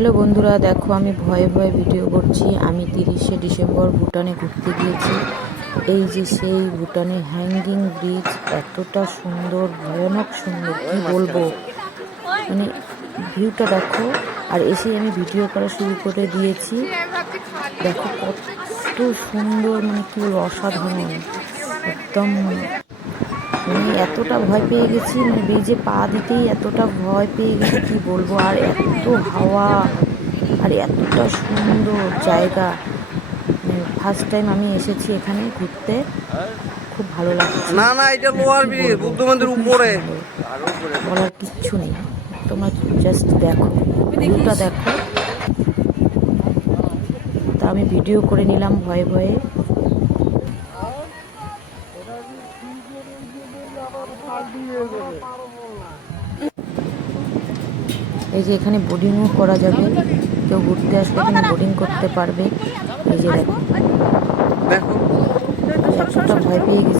Hello বন্ধুরা, দেখো আমি ভয়ে ভয়ে ভিডিও করছি। আমি 30শে ডিসেম্বর ভুটানে ঘুরতে গিয়েছি। এই যে সেই ভুটানে হ্যাঙ্গিং ব্রিজ, এতটা সুন্দর, ভয়ানক সুন্দর, কি বলবো। মানে ভিউটা দেখো। আর এসে আমি ভিডিও করা শুরু করে দিয়েছি। দেখো কত সুন্দর, মানে কি বলবো, অসাধারণ একদম। মানে এতটা ভয় পেয়ে গেছি, মানে ব্রিজে পা দিতেই এতটা ভয় পেয়ে গেছি, কি বলবো। আর এত হাওয়া, আর এতটা সুন্দর জায়গা। মানে ফার্স্ট টাইম আমি এসেছি এখানে ঘুরতে, খুব ভালো লাগছে। না না, এটা লোয়ার কি ব্রিজ, বলবো, বুদ্ধ মন্দির খুবই উপরে। সুন্দর, বলার কিচ্ছু নেই। তোমরা জাস্ট দেখো, ভিউটা দেখো। তা আমি ভিডিও করে নিলাম ভয়ে ভয়ে। এই যে এখানে বোটিংও করা যাবে, কেউ ঘুরতে আসলে এখানে বোটিং করতে পারবে। এই যে দেখো, দেখো আর এতটা ভয় পেয়ে গেছি।